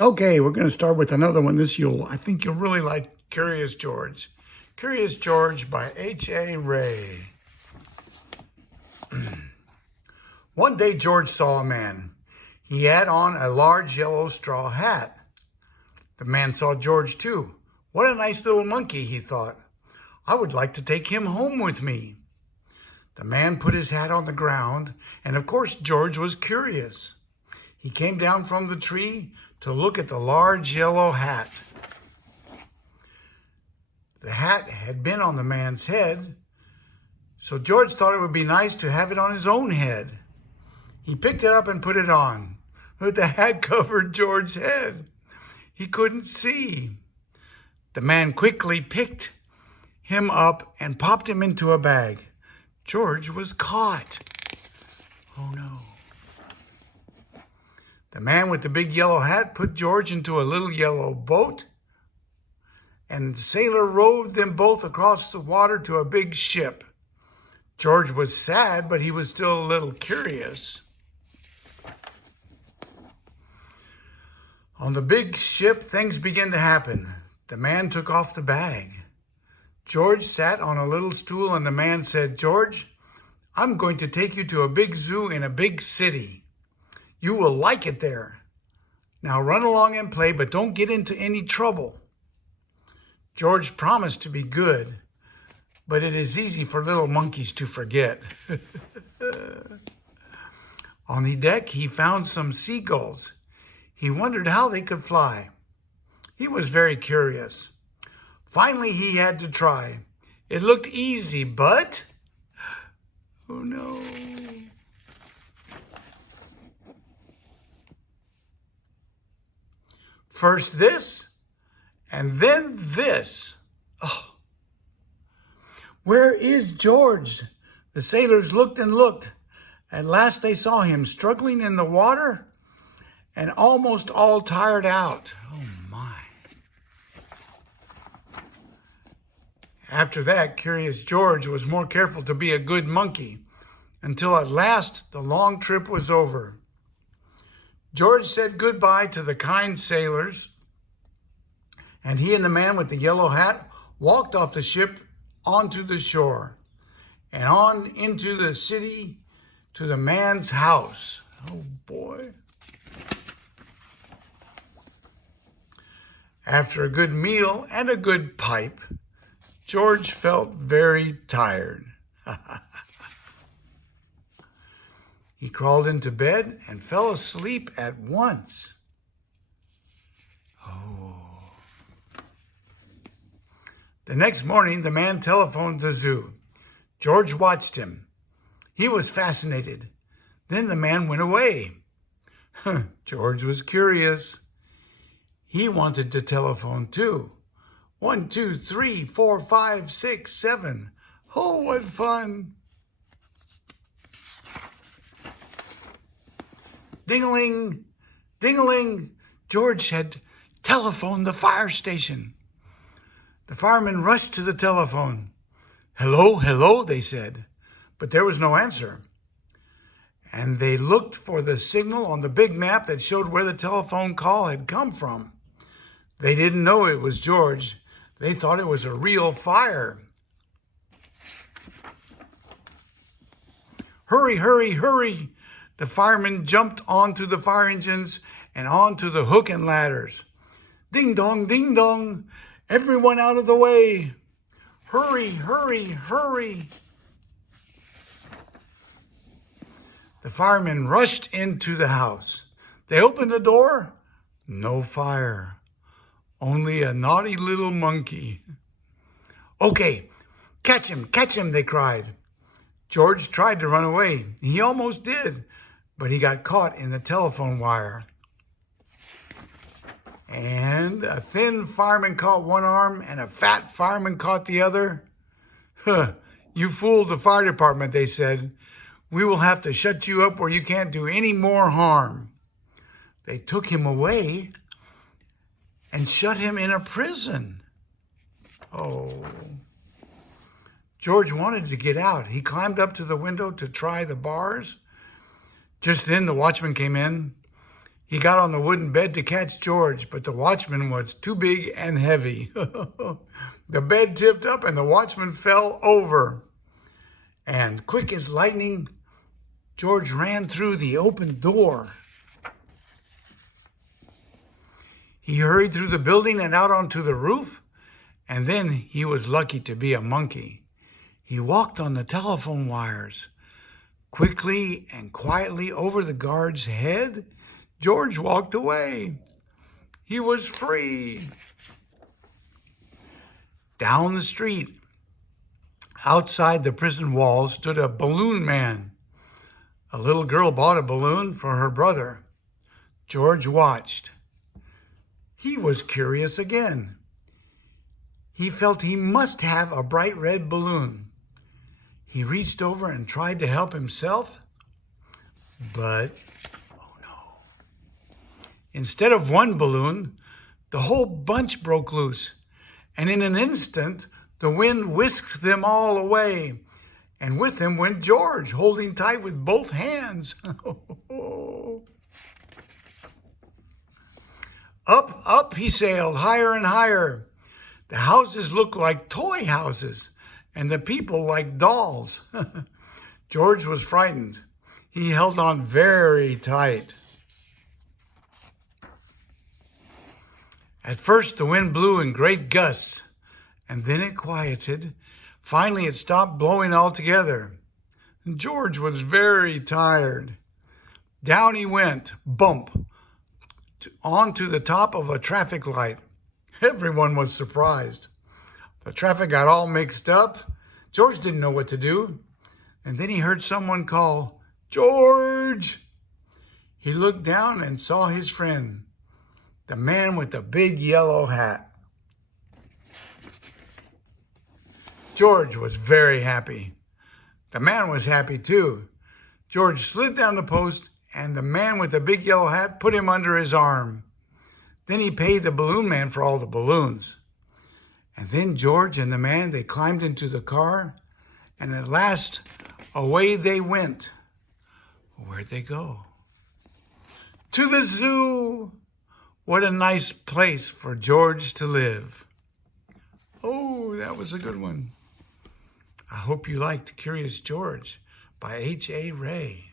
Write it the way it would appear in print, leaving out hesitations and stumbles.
Okay, we're going to start with another one. I think you'll really like Curious George. Curious George by H.A. Rey. One day George saw a man. He had on a large yellow straw hat. The man saw George too. What a nice little monkey, he thought. I would like to take him home with me. The man put his hat on the ground, and of course George was curious. He came down from the tree to look at the large yellow hat. The hat had been on the man's head, so George thought it would be nice to have it on his own head. He picked it up and put it on, but the hat covered George's head. He couldn't see. The man quickly picked him up and popped him into a bag. George was caught. Oh no. The man with the big yellow hat put George into a little yellow boat, and the sailor rowed them both across the water to a big ship. George was sad, but he was still a little curious. On the big ship, things began to happen. The man took off the bag. George sat on a little stool, and the man said, "George, I'm going to take you to a big zoo in a big city. You will like it there. Now run along and play, but don't get into any trouble." George promised to be good, but it is easy for little monkeys to forget. On the deck, he found some seagulls. He wondered how they could fly. He was very curious. Finally, he had to try. It looked easy, but... oh no. First this, and then this. Oh. Where is George? The sailors looked and looked. At last they saw him struggling in the water and almost all tired out. Oh my. After that, Curious George was more careful to be a good monkey until at last the long trip was over. George said goodbye to the kind sailors, and he and the man with the yellow hat walked off the ship onto the shore and on into the city to the man's house. Oh boy. After a good meal and a good pipe, George felt very tired. He crawled into bed and fell asleep at once. Oh. The next morning, the man telephoned the zoo. George watched him. He was fascinated. Then the man went away. George was curious. He wanted to telephone too. 1, 2, 3, 4, 5, 6, 7. Oh, what fun. Ding-a-ling, ding-a-ling. George had telephoned the fire station. The firemen rushed to the telephone. "Hello, hello," they said, but there was no answer. And they looked for the signal on the big map that showed where the telephone call had come from. They didn't know it was George. They thought it was a real fire. Hurry, hurry, hurry. The firemen jumped onto the fire engines and onto the hook and ladders. Ding dong, ding dong. Everyone out of the way. Hurry, hurry, hurry. The firemen rushed into the house. They opened the door. No fire. Only a naughty little monkey. "Okay, catch him, they cried. George tried to run away. He almost did, but he got caught in the telephone wire. And a thin fireman caught one arm and a fat fireman caught the other. "You fooled the fire department," they said. "We will have to shut you up where you can't do any more harm." They took him away and shut him in a prison. Oh. George wanted to get out. He climbed up to the window to try the bars. Just then the watchman came in. He got on the wooden bed to catch George, but the watchman was too big and heavy. The bed tipped up and the watchman fell over. And quick as lightning, George ran through the open door. He hurried through the building and out onto the roof, and then he was lucky to be a monkey. He walked on the telephone wires. Quickly and quietly over the guard's head, George walked away. He was free. Down the street, outside the prison walls, stood a balloon man. A little girl bought a balloon for her brother. George watched. He was curious again. He felt he must have a bright red balloon. He reached over and tried to help himself, but oh no. Instead of one balloon, the whole bunch broke loose, and in an instant, the wind whisked them all away, and with them went George, holding tight with both hands. Up, up he sailed, higher and higher. The houses looked like toy houses, and the people like dolls. George was frightened. He held on very tight. At first, the wind blew in great gusts, and then it quieted. Finally, it stopped blowing altogether. George was very tired. Down he went, bump, onto the top of a traffic light. Everyone was surprised. The traffic got all mixed up. George didn't know what to do. And then he heard someone call, "George!" He looked down and saw his friend, the man with the big yellow hat. George was very happy. The man was happy too. George slid down the post, and the man with the big yellow hat put him under his arm. Then he paid the balloon man for all the balloons. And then George and the man, they climbed into the car, and at last, away they went. Where'd they go? To the zoo! What a nice place for George to live. Oh, that was a good one. I hope you liked Curious George by H.A. Rey.